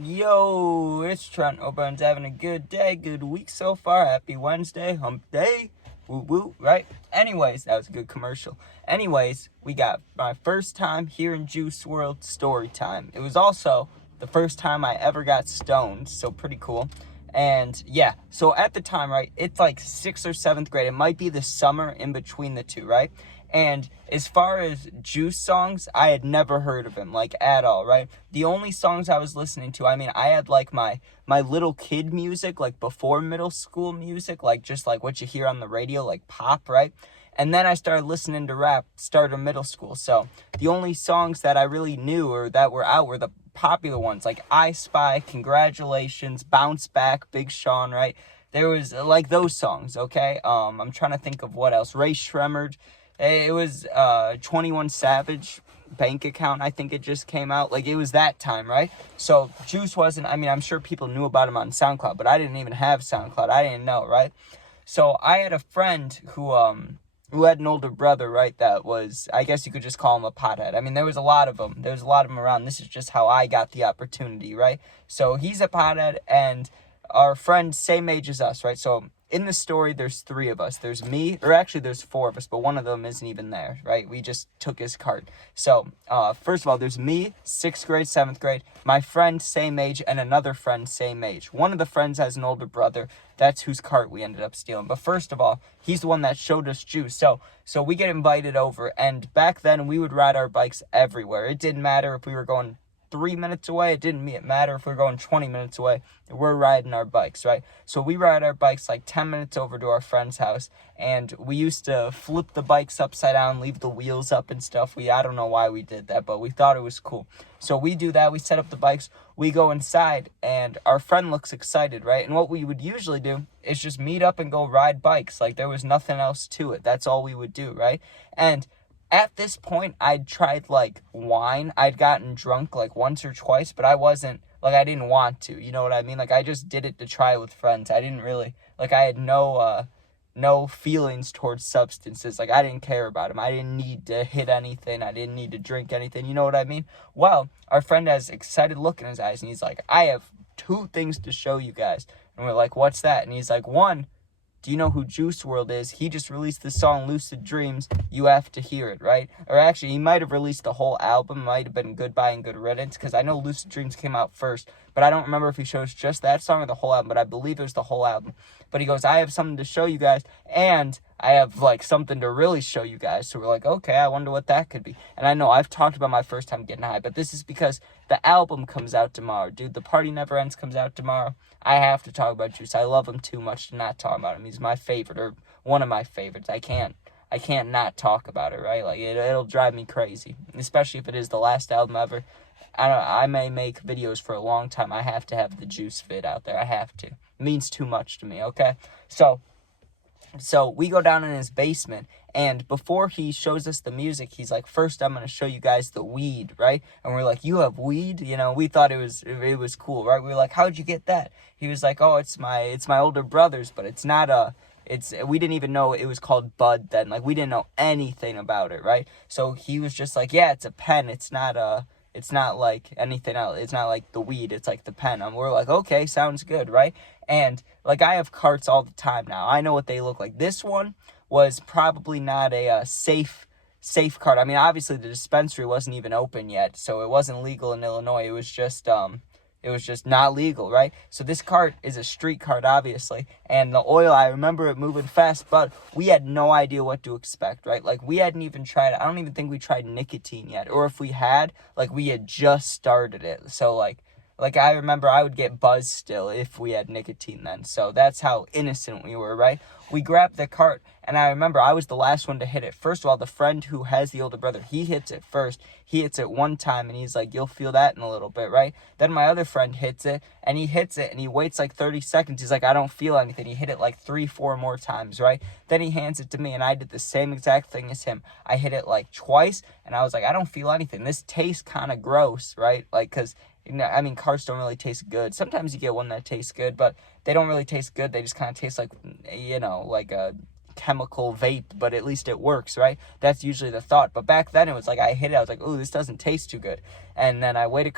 Yo, it's Trent. Hope everyone's having a good day, good week so far. Happy Wednesday, hump day. Woo woo, right? Anyways, that was a good commercial. Anyways, we got my first time here in Juice World story time. It was also the first time I ever got stoned, so pretty cool. And yeah, so at the time, right, it's like 6th or 7th grade. It might be the summer in between the two, right? And as far as Juice songs, I had never heard of him, like, at all, right? The only songs I was listening to, I had, like, my little kid music, like, before middle school music, like, just, like, what you hear on the radio, like, pop, right? And then I started listening to rap, started middle school, so the only songs that I really knew or that were out were the popular ones, like I Spy, Congratulations, Bounce Back, Big Sean, right? There was, like, those songs, okay? I'm trying to think of what else. Ray Shremmerd. It was 21 Savage bank account, I think it just came out. Like, it was that time, right? So Juice wasn't, I'm sure people knew about him on SoundCloud, but I didn't even have SoundCloud. I didn't know, right? So I had a friend who had an older brother, right, that was, I guess you could just call him a pothead. I mean, there was a lot of them. There was a lot of them around. This is just how I got the opportunity, right? So he's a pothead, and our friend, same age as us, right? So in the story, there's 3 of us. There's me, or actually there's 4 of us, but one of them isn't even there, right? We just took his cart. So, first of all, there's me, 6th grade, 7th grade, my friend, same age, and another friend, same age. One of the friends has an older brother. That's whose cart we ended up stealing. But first of all, he's the one that showed us Juice. So we get invited over, and back then, we would ride our bikes everywhere. It didn't matter if we were going 3 minutes away. It didn't matter if we were going 20 minutes away. We're riding our bikes, right? So we ride our bikes like 10 minutes over to our friend's house, and we used to flip the bikes upside down, leave the wheels up and stuff. I don't know why we did that, but we thought it was cool. So we do that. We set up the bikes. We go inside, and our friend looks excited, right? And what we would usually do is just meet up and go ride bikes. Like, there was nothing else to it. That's all we would do, right? And at this point, I'd tried, like, wine. I'd gotten drunk, like, once or twice, but I wasn't, like, I didn't want to, you know what I mean? Like, I just did it to try with friends. I didn't really, like, I had no feelings towards substances. Like, I didn't care about them. I didn't need to hit anything. I didn't need to drink anything, you know what I mean? Well, our friend has excited look in his eyes, and he's like, I have 2 things to show you guys. And we're like, what's that? And he's like, 1, do you know who Juice WRLD is? He just released the song Lucid Dreams. You have to hear it, right? Or actually, he might have released the whole album. It might have been Goodbye and Good Riddance, because I know Lucid Dreams came out first, but I don't remember if he shows just that song or the whole album, but I believe it was the whole album. But he goes, I have something to show you guys, and I have, like, something to really show you guys. So we're like, okay, I wonder what that could be. And I know I've talked about my first time getting high, but this is because the album comes out tomorrow. Dude, The Party Never Ends comes out tomorrow. I have to talk about Juice. I love him too much to not talk about him. He's my favorite, or one of my favorites. I can't not talk about it, right? Like, it'll drive me crazy, especially if it is the last album ever. I may make videos for a long time. I have to have the Juice vid out there. I have to. It means too much to me, okay? So we go down in his basement, and before he shows us the music, he's like, first I'm going to show you guys the weed, right? And we're like, you have weed? You know, we thought it was cool, right? We were like, how'd you get that? He was like, oh, it's my older brother's, but it's not we didn't even know it was called bud then. Like, we didn't know anything about it, right? So he was just like, yeah, it's a pen. It's not like anything else. It's not like the weed. It's like the pen. And we're like, okay, sounds good, right? And, like, I have carts all the time now. I know what they look like. This one was probably not a safe cart. I mean, obviously the dispensary wasn't even open yet, so it wasn't legal in Illinois. It was just not legal, right? So this cart is a street cart, obviously, and the oil, I remember it moving fast, but we had no idea what to expect, right? Like, we hadn't even tried, I don't even think we tried nicotine yet, or if we had, like, we had just started it. So, like, I remember I would get buzzed still if we had nicotine then. So that's how innocent we were, right? We grabbed the cart, and I remember I was the last one to hit it. First of all, the friend who has the older brother, he hits it first. He hits it one time, and he's like, you'll feel that in a little bit, right? Then my other friend hits it, and he waits like 30 seconds. He's like, I don't feel anything. He hit it like 3-4 more times, right? Then he hands it to me, and I did the same exact thing as him. I hit it like twice, and I was like, I don't feel anything. This tastes kind of gross, right? Like, because I mean, carts don't really taste good. Sometimes you get one that tastes good, but they don't really taste good. They just kind of taste like, you know, like a chemical vape, but at least it works, right? That's usually the thought. But back then it was like I hit it, I was like, ooh, this doesn't taste too good. And then I wait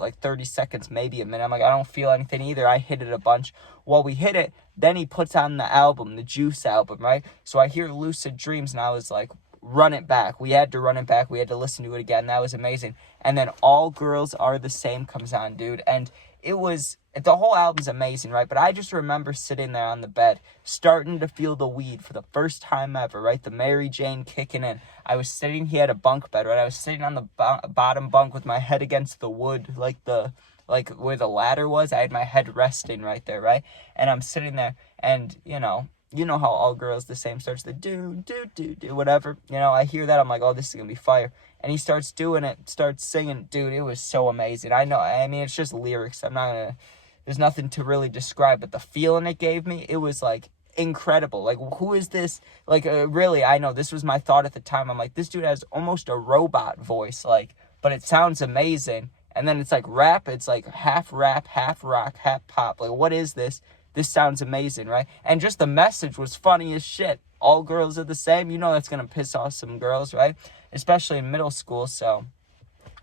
like 30 seconds, maybe a minute. I'm like, I don't feel anything either. I hit it a bunch. While we hit it, then he puts on the album, the Juice album, right? So I hear Lucid Dreams, and I was like, run it back. We had to run it back. We had to listen to it again. That was amazing. And then All Girls Are the Same comes on, dude. And the whole album's amazing, right? But I just remember sitting there on the bed, starting to feel the weed for the first time ever, right? The Mary Jane kicking in. He had a bunk bed, right? I was sitting on the bottom bunk with my head against the wood, like where the ladder was. I had my head resting right there, right? And I'm sitting there, and, you know how All Girls the Same starts, the do, whatever. I hear that, I'm like, oh, this is gonna be fire. And he starts doing it, starts singing. Dude, it was so amazing. I mean, it's just lyrics. There's nothing to really describe, but the feeling it gave me, it was, like, incredible. Like, who is this? Like, really, I know, this was my thought at the time. I'm like, this dude has almost a robot voice, like, but it sounds amazing. And then it's like rap, it's like half rap, half rock, half pop. Like, what is this? This sounds amazing, right? And just the message was funny as shit. All girls are the same. That's going to piss off some girls, right? Especially in middle school. So,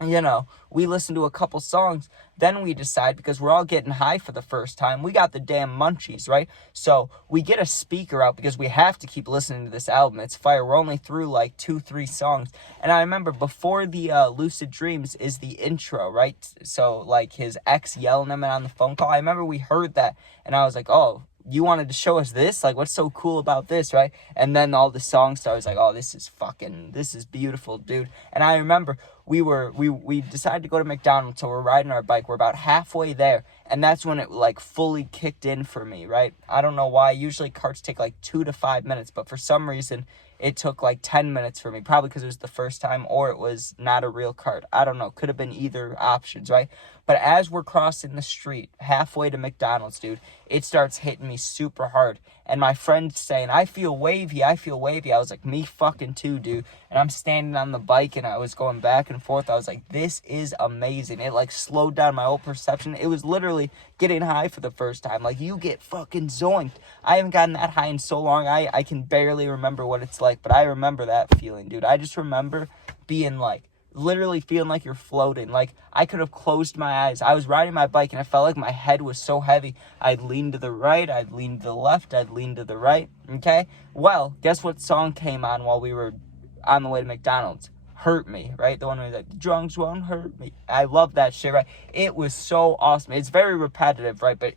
we listened to a couple songs. Then we decide, because we're all getting high for the first time, we got the damn munchies, right? So we get a speaker out because we have to keep listening to this album. It's fire. We're only through like 2-3 songs. And I remember before the Lucid Dreams is the intro, right? So like his ex yelling at him on the phone call. I remember we heard that, and I was like, oh, you wanted to show us this? Like, what's so cool about this, right? And then all the songs started. I was like, oh, this is beautiful, dude. And I remember we decided to go to McDonald's, so we're riding our bike. We're about halfway there, and that's when it, like, fully kicked in for me, right? I don't know why. Usually carts take, like, 2 to 5 minutes, but for some reason, it took, like, 10 minutes for me. Probably because it was the first time, or it was not a real cart. I don't know. Could have been either options, right? But as we're crossing the street, halfway to McDonald's, dude, it starts hitting me super hard. And my friend's saying, I feel wavy. I was like, me fucking too, dude. And I'm standing on the bike, and I was going back and forth. I was like, this is amazing. It, like, slowed down my whole perception. It was literally getting high for the first time. Like, you get fucking zoinked. I haven't gotten that high in so long. I can barely remember what it's like, but I remember that feeling, dude. I just remember being, like, literally feeling like you're floating. Like, I could have closed my eyes. I was riding my bike, and I felt like my head was so heavy. I'd lean to the right, I'd lean to the left, I'd lean to the right, okay? Well, guess what song came on while we were on the way to McDonald's? Hurt Me, right? The one where like, the drunks won't hurt me. I love that shit, right? It was so awesome. It's very repetitive, right? But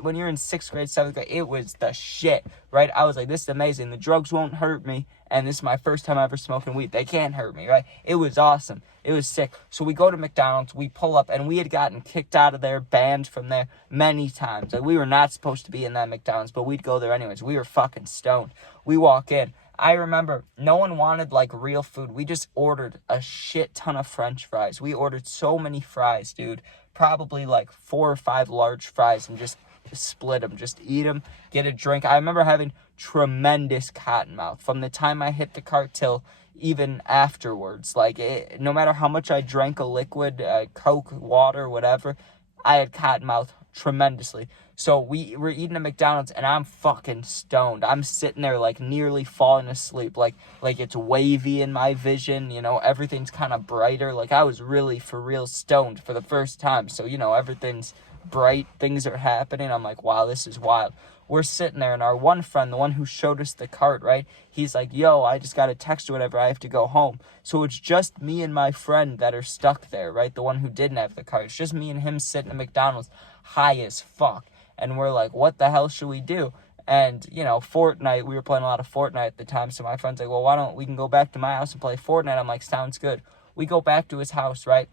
when you're in 6th grade, 7th grade, it was the shit, right? I was like, this is amazing. The drugs won't hurt me, and this is my first time ever smoking weed. They can't hurt me, right? It was awesome. It was sick. So we go to McDonald's, we pull up, and we had gotten kicked out of there, banned from there many times. Like, we were not supposed to be in that McDonald's, but we'd go there anyways. We were fucking stoned. We walk in. I remember no one wanted, like, real food. We just ordered a shit ton of French fries. We ordered so many fries, dude. Probably, like, 4 or 5 large fries, and just split them. Just eat them, get a drink. I remember having tremendous cotton mouth from the time I hit the cart till even afterwards. Like, no matter how much I drank a liquid, Coke, water, whatever, I had cotton mouth tremendously. So we were eating at McDonald's, and I'm fucking stoned. I'm sitting there, like, nearly falling asleep. Like it's wavy in my vision, everything's kind of brighter. Like, I was really, for real, stoned for the first time. So, everything's bright, things are happening. I'm like, wow, this is wild. We're sitting there, and our one friend, the one who showed us the cart, right? He's like, yo, I just got a text or whatever. I have to go home. So it's just me and my friend that are stuck there, right? The one who didn't have the cart. It's just me and him sitting at McDonald's, high as fuck. And we're like, what the hell should we do? And, Fortnite, we were playing a lot of Fortnite at the time. So my friend's like, well, why don't we can go back to my house and play Fortnite? I'm like, sounds good. We go back to his house, right?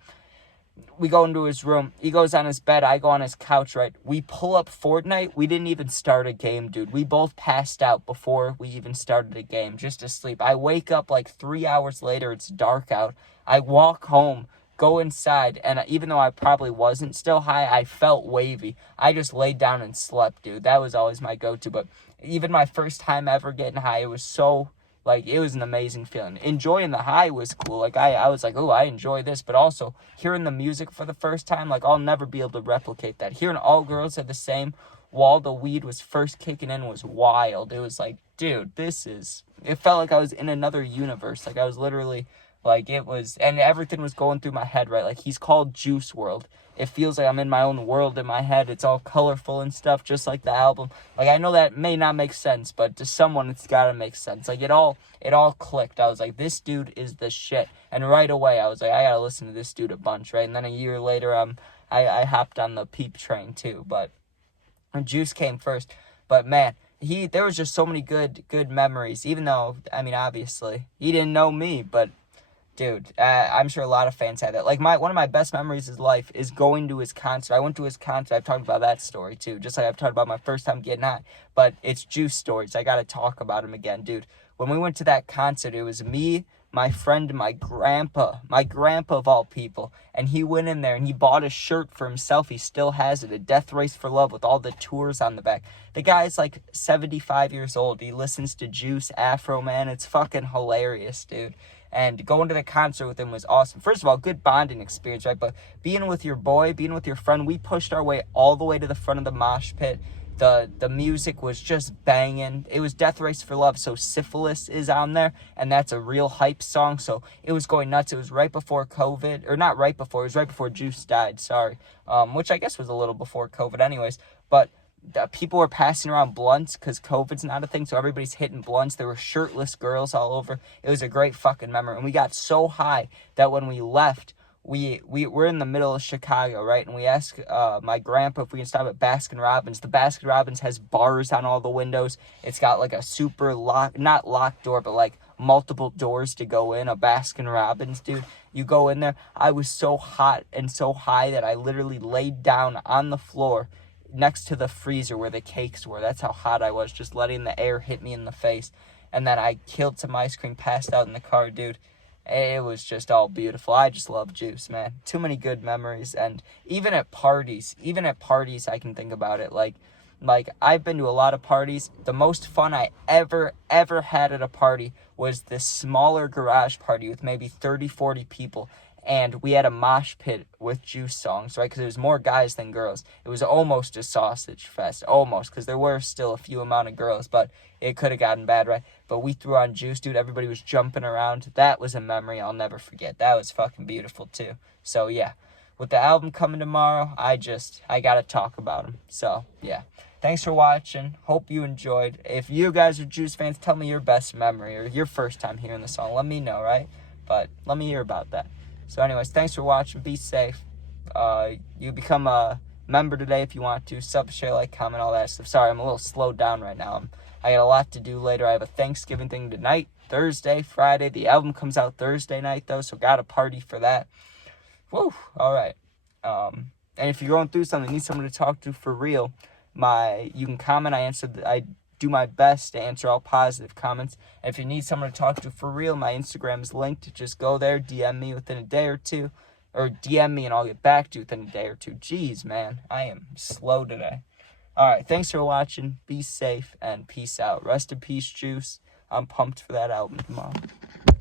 We go into his room. He goes on his bed. I go on his couch, right? We pull up Fortnite. We didn't even start a game, dude. We both passed out before we even started a game, just to sleep. I wake up like 3 hours later. It's dark out. I walk home, go inside, and even though I probably wasn't still high, I felt wavy. I just laid down and slept, dude. That was always my go-to. But even my first time ever getting high, it was so... like, it was an amazing feeling. Enjoying the high was cool. Like, I was like, oh, I enjoy this. But also, hearing the music for the first time, like, I'll never be able to replicate that. Hearing All Girls Are the Same while the weed was first kicking in was wild. It was like, dude, it felt like I was in another universe. Like I was literally, like it was, and everything was going through my head, right? Like he's called Juice WRLD. It feels like I'm in my own world in my head. It's all colorful and stuff, just like the album. Like I know that may not make sense, but to someone it's gotta make sense. Like it all clicked. I was like, this dude is the shit. And right away I was like, I gotta listen to this dude a bunch, right? And then a year later, I hopped on the Peep train too, but Juice came first. But man, there was just so many good memories. Even though, I mean, obviously he didn't know me, but dude, I'm sure a lot of fans had that. Like one of my best memories of life is going to his concert. I went to his concert. I've talked about that story too, just like I've talked about my first time getting high. But it's Juice stories. I gotta talk about him again, dude. When we went to that concert, it was me, my friend, my grandpa of all people, and he went in there and he bought a shirt for himself. He still has it, a Death Race for Love with all the tours on the back. The guy's like 75 years old. He listens to Juice, Afro Man. It's fucking hilarious, dude. And going to the concert with him was awesome. First of all, good bonding experience, right? But being with your boy, being with your friend, we pushed our way all the way to the front of the mosh pit. The music was just banging. It was Death Race for Love, so Syphilis is on there, and that's a real hype song, so it was going nuts. It was right before COVID, or not right before, it was right before Juice died, sorry, which I guess was a little before COVID anyways, but people were passing around blunts because COVID's not a thing, so everybody's hitting blunts. There were shirtless girls all over. It was a great fucking memory, and we got so high that when we left, we're in the middle of Chicago, right? And we asked my grandpa if we can stop at Baskin Robbins. The Baskin Robbins has bars on all the windows. It's got like a super not locked door, but like multiple doors to go in. A Baskin Robbins, dude. You go in there. I was so hot and so high that I literally laid down on the floor next to the freezer where the cakes were. That's how hot I was, just letting the air hit me in the face. And then I killed some ice cream, passed out in the car, dude. It was just all beautiful. I just love Juice, man. Too many good memories. And even at parties I can think about it. Like I've been to a lot of parties. The most fun I ever had at a party was this smaller garage party with maybe 30, 40 people. And we had a mosh pit with Juice songs, right? Because there was more guys than girls. It was almost a sausage fest, almost, because there were still a few amount of girls, but it could have gotten bad, right? But we threw on Juice, dude. Everybody was jumping around. That was a memory I'll never forget. That was fucking beautiful, too. So, yeah. With the album coming tomorrow, I gotta talk about him. So, yeah. Thanks for watching. Hope you enjoyed. If you guys are Juice fans, tell me your best memory or your first time hearing the song. Let me know, right? But let me hear about that. So anyways, thanks for watching. Be safe. You become a member today if you want to. Sub, share, like, comment, all that stuff. Sorry, I'm a little slowed down right now. I got a lot to do later. I have a Thanksgiving thing tonight, Thursday, Friday. The album comes out Thursday night, though, so got a party for that. Woo! All right. And if you're going through something, need someone to talk to for real, you can comment. I do my best to answer all positive comments. And if you need someone to talk to for real, my Instagram is linked. Just go there, DM me within a day or two, or DM me and I'll get back to you within a day or two. Jeez, man, I am slow today. All right, thanks for watching. Be safe and peace out. Rest in peace, Juice. I'm pumped for that album tomorrow.